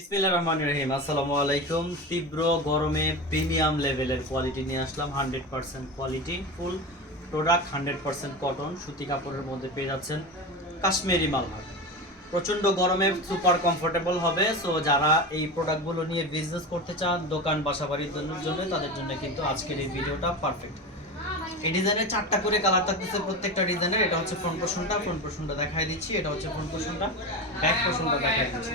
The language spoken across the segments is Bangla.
বিসমিল্লাহির রহমানির রহিম। আসসালামু আলাইকুম। তীব্র গরমে প্রিমিয়াম লেভেলের কোয়ালিটি নিয়ে আসলাম। Hundred percent quality, full product, hundred percent cotton, সুতি কাপড়ের মধ্যে পেয়ে যাচ্ছেন কাশ্মীরি মালহার। প্রচণ্ড গরমে সুপার কমফোর্টেবল হবে। সো যারা এই প্রোডাক্টগুলো নিয়ে বিজনেস করতে চান, দোকান বাসা বাড়ির জন্য জন্য তাদের জন্য কিন্তু আজকের এই ভিডিওটা পারফেক্ট এই ডিজাইনের চারটা করে কালার থাকতেছে প্রত্যেকটা ডিজাইনের। এটা হচ্ছে ফ্রন্ট পোর্শনটা ফ্রন্ট পোর্শনটা দেখাই দিচ্ছি। এটা হচ্ছে ফ্রন্ট পোর্শনটা ব্যাক পোর্শনটা দেখাই দিচ্ছি।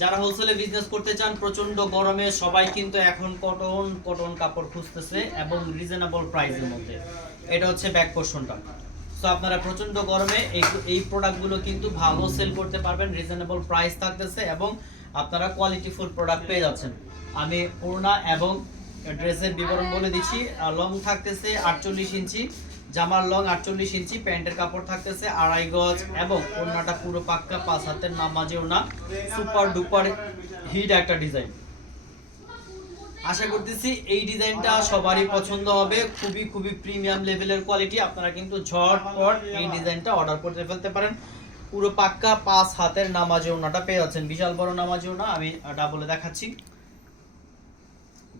যারা হোলসেলে বিজনেস করতে চান প্রচণ্ড গরমে সবাই কিন্তু এখন কটন কটন কাপড় খুঁজতেছে এবং রিজনেবল প্রাইসের মধ্যে। এটা হচ্ছে ব্যাক পোর্শনটা সো আপনারা প্রচণ্ড গরমে এই এই প্রোডাক্টগুলো কিন্তু ভালো সেল করতে পারবেন রিজনেবল প্রাইস থাকতেছে এবং আপনারা কোয়ালিটিফুল প্রোডাক্ট পেয়ে যাচ্ছেন। আমি ওড়না এবং ড্রেসের বিবরণ বলে দিচ্ছি। লং থাকতেছে আটচল্লিশ ইঞ্চি। জামার লং আটচল্লিশ ইঞ্চি, প্যান্টের কাপড় থাকতেছে আড়াই গজ এবং ওড়নাটা পুরো পাক্কা, পাঁচ হাতের নামাজে ওড়না। সুপার ডুপার হিট একটা ডিজাইন। আশা করতেছি এই ডিজাইনটা সবারই পছন্দ হবে। খুবই খুবই প্রিমিয়াম লেভেলের কোয়ালিটি। আপনারা কিন্তু ঝটপট এই ডিজাইনটা অর্ডার করতে ফেলতে পারেন। পুরো পাক্কা, পাঁচ হাতের নামাজে ওড়নাটা পেয়ে যাচ্ছেন। বিশাল বড় নামাজে ওড়না, আমি ডাবলে দেখাচ্ছি।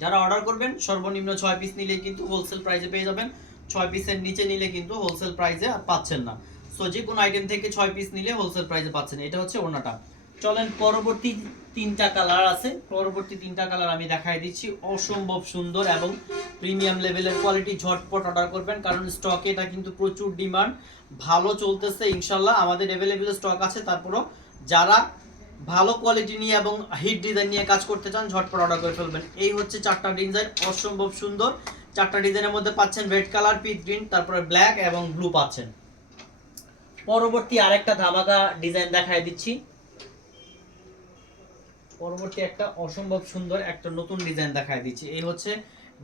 যারা অর্ডার করবেন, সর্বনিম্ন ছয় পিস নিলে কিন্তু হোলসেল প্রাইসে পেয়ে যাবেন। ছয় পিসের নিচে নিলে কিন্তু হোলসেল প্রাইসে পাচ্ছেন না। সো যে কোনো আইটেম থেকে ছয় পিস নিলে হোলসেল প্রাইসে পাচ্ছেন এটা হচ্ছে ওনাটা চলেন, পরবর্তী তিনটা কালার আছে। পরবর্তী তিনটা কালার আমি দেখাই দিচ্ছি। অসম্ভব সুন্দর এবং প্রিমিয়াম লেভেলের কোয়ালিটি ঝটপট অর্ডার করবেন, কারণ স্টকে এটা কিন্তু প্রচুর ডিমান্ড ভালো চলতেছে, ইনশাল্লাহ। আমাদের অ্যাভেলেবেল স্টক আছে, তারপরও যারা ভালো কোয়ালিটি নিয়ে এবং হিট ডিজাইন নিয়ে কাজ করতে চান, ঝটপট অর্ডার করে ফেলবেন। এই হচ্ছে চারটা ডিজাইন অসম্ভব সুন্দর। চারটা ডিজাইনের মধ্যে পাচ্ছেন রেড কালার পিচ গ্রিন তারপরে ব্ল্যাক এবং ব্লু পাচ্ছেন। পরবর্তী আরেকটা ধামাকা ডিজাইন দেখায় দিচ্ছি। পরবর্তী একটা অসম্ভব সুন্দর একটা নতুন ডিজাইন দেখাই দিচ্ছি। এই হচ্ছে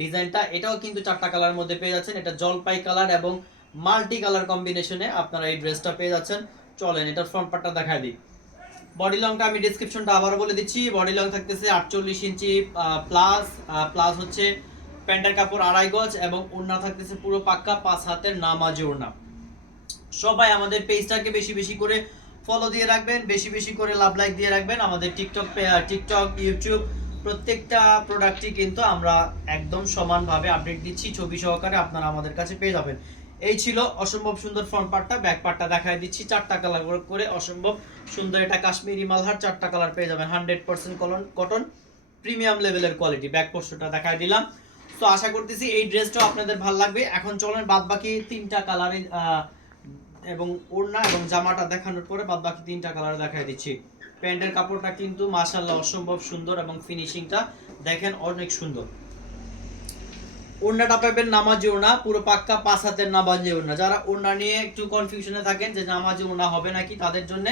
ডিজাইনটা এটাও কিন্তু চারটা কালার মধ্যে পেয়ে যাচ্ছেন। এটা জলপাই কালার এবং মাল্টি কালার কম্বিনেশনে আপনারা এই ড্রেসটা পেয়ে যাচ্ছেন। চলেন, এটার ফ্রন্ট পার্টটা দেখায় দিই। বডি লংটা আমি ডিসক্রিপশনটা আবার বলে দিচ্ছি। বডি লং থাকতেছে আটচল্লিশ ইঞ্চি প্লাস প্লাস হচ্ছে প্যান্টের কাপড় আড়াই গজ এবং ওড়না থাকতেছে পুরো পাক্কা, পাঁচ হাতের নামাজি ওড়না। সবাই আমাদের পেজটাকে বেশি বেশি করে ফলো দিয়ে রাখবেন, বেশি বেশি করে লাভ লাইক দিয়ে রাখবেন। আমাদের টিকটক টিকটক ইউটিউব প্রত্যেকটা প্রোডাক্টই কিন্তু আমরা একদম সমানভাবে আপডেট দিচ্ছি। ছবি সহকারে আপনারা আমাদের কাছে পেয়ে যাবেন। এই ছিল অসম্ভব সুন্দর ফ্রন্ট পার্টটা ব্যাক পার্টটা দেখায় দিচ্ছি। চারটা কালার করে অসম্ভব সুন্দর এটা কাশ্মীরি মালহার চারটা কালার পেয়ে যাবেন। হান্ড্রেড পার্সেন্ট কটন প্রিমিয়াম লেভেলের কোয়ালিটি ব্যাক পোস্টটা দেখায় দিলাম। তো আশা করতেছি এই ড্রেসটাও আপনাদের ভালো লাগবে। এখন চলেন বাদ বাকি তিনটা কালারে এবং ওড়না এবং জামাটা দেখানোর পরে বাদ বাকি তিনটা কালার দেখায় দিচ্ছি। প্যান্টের কাপড়টা কিন্তু মাশাল্লাহ অসম্ভব সুন্দর এবং ফিনিশিংটা দেখেন অনেক সুন্দর। ওড়নাটা পাবেন নামাজি ওড়না, পুরো পাক্কা পাঁচ হাতের নামাজি ওড়না। যারা ওড়না নিয়ে একটু কনফিউশনে থাকেন যে নামাজি ওড়না হবে নাকি, তাদের জন্য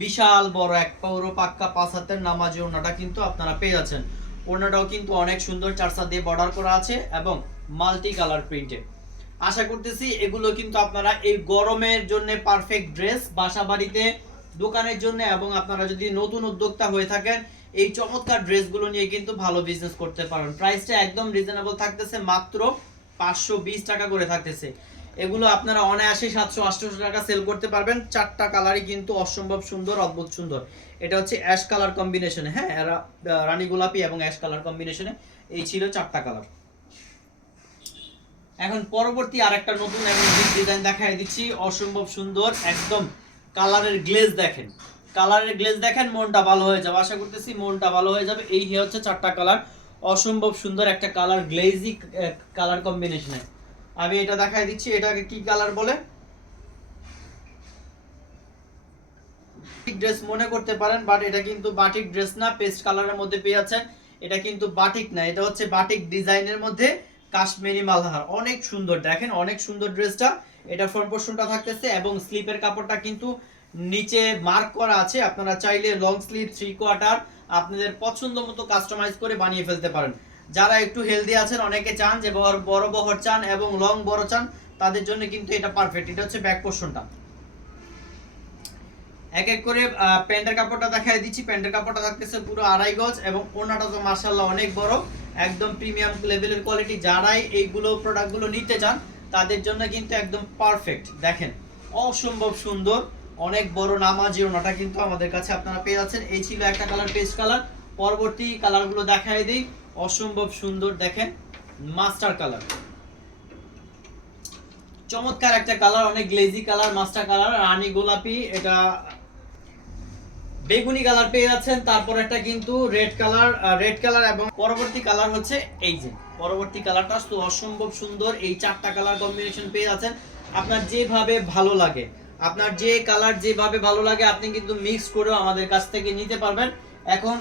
বিশাল বড় এক পুরো পাক্কা পাঁচ হাতের নামাজি ওড়নাটা কিন্তু আপনারা পেয়ে যাচ্ছেন। ওড়নাটাও কিন্তু অনেক সুন্দর চারসা দিয়ে বর্ডার করা আছে এবং মাল্টি কালার প্রিন্টে আশা করতেছি এগুলো কিন্তু আপনারা এই গরমের জন্য পারফেক্ট ড্রেস বাসা বাড়িতে দোকানের জন্য এবং আপনারা যদি নতুন উদ্যোক্তা হয়ে থাকেন, এই চমৎকার ড্রেসগুলো নিয়ে কিন্তু ভালো বিজনেস করতে পারেন। প্রাইসটা একদম রিজনেবল থাকতেছে, মাত্র পাঁচশো বিশ টাকা করে থাকতেছে। এগুলো আপনারা অনায়াসে সাতশো, আটশোশো টাকা সেল করতে পারবেন। চারটা কালারই কিন্তু অসম্ভব সুন্দর, অদ্ভুত সুন্দর। এটা হচ্ছে অ্যাশ কালার কম্বিনেশনে হ্যাঁ রানী গোলাপি এবং অ্যাশ কালার কম্বিনেশনে এই ছিল চারটা কালার এখন পরবর্তী আরেকটা নতুন এবং ডিজাইন দেখাই দিচ্ছি, অসম্ভব সুন্দর, একদম কালারের গ্লেজ দেখেন। কালারের গ্লেজ দেখেন, মনটা ভালো হয়ে যাবে। আশা করতেছি মনটা ভালো হয়ে যাবে। এই হচ্ছে চারটা কালার অসম্ভব সুন্দর একটা কালার গ্লেজি কালার কম্বিনেশনে আমি এটা দেখাই দিচ্ছি, এটাকে কি কালার বলে? ড্রেস মনে করতে পারেন বাট এটা কিন্তু বাটিক ড্রেস না পেস্ট কালারের মধ্যে পেয়ে যাচ্ছেন। এটা কিন্তু বাটিক না, এটা হচ্ছে বাটিক ডিজাইনের মধ্যে কাশ্মীরি মালহার। অনেক সুন্দর, দেখেন অনেক সুন্দর ড্রেসটা এটা ফ্রন্ট পোর্শনটা থাকতেছে এবং স্লিপের কাপড়টা কিন্তু নিচে মার্ক করা আছে। আপনারা চাইলে লং স্লিপ থ্রি কোয়ার্টার আপনাদের পছন্দ মতো কাস্টমাইজ করে বানিয়ে ফেলতে পারেন। যারা একটু হেলদি আছেন, অনেকে চান যে বড় বহর চান এবং লং বড় চান, তাদের জন্য কিন্তু এটা পারফেক্ট এটা হচ্ছে ব্যাক পোর্শনটা এক এক করে প্যান্টের কাপড়টা দেখাই দিচ্ছি। প্যান্টের কাপড়টা থাকতেছে পুরো আড়াই গজ এবং ওনাটা তো মার্শাল্লাহ অনেক বড়, একদম প্রিমিয়াম লেভেলের কোয়ালিটি যারাই এইগুলো প্রোডাক্টগুলো নিতে চান, তাদের জন্য কিন্তু একদম পারফেক্ট দেখেন, অসম্ভব সুন্দর, অনেক বড় নামাজি ওনাটা কিন্তু আমাদের কাছে আপনারা পেয়ে যাচ্ছেন। এই ছিল একটা কালার পেস্ট কালার পরবর্তী কালারগুলো দেখাই দিই। অসম্ভব সুন্দর, দেখেন মাস্টার কালার চমৎকার একটা কালার অনেক গ্লেজি কালার মাস্টার কালার রানী গোলাপি, এটা বেগুনি কালার পেয়ে যাচ্ছেন। তারপর একটা কিন্তু রেড কালার রেড কালার এবং পরবর্তী কালার হচ্ছে এই যে, পরবর্তী কালারটা তো অসম্ভব সুন্দর। এই চারটা কালার কম্বিনেশন পেয়ে যাচ্ছেন। আপনার যেভাবে ভালো লাগে, আপনার যে কালার যেভাবে ভালো লাগে, আপনি কিন্তু মিক্স করেও আমাদের কাছ থেকে নিতে পারবেন। এখন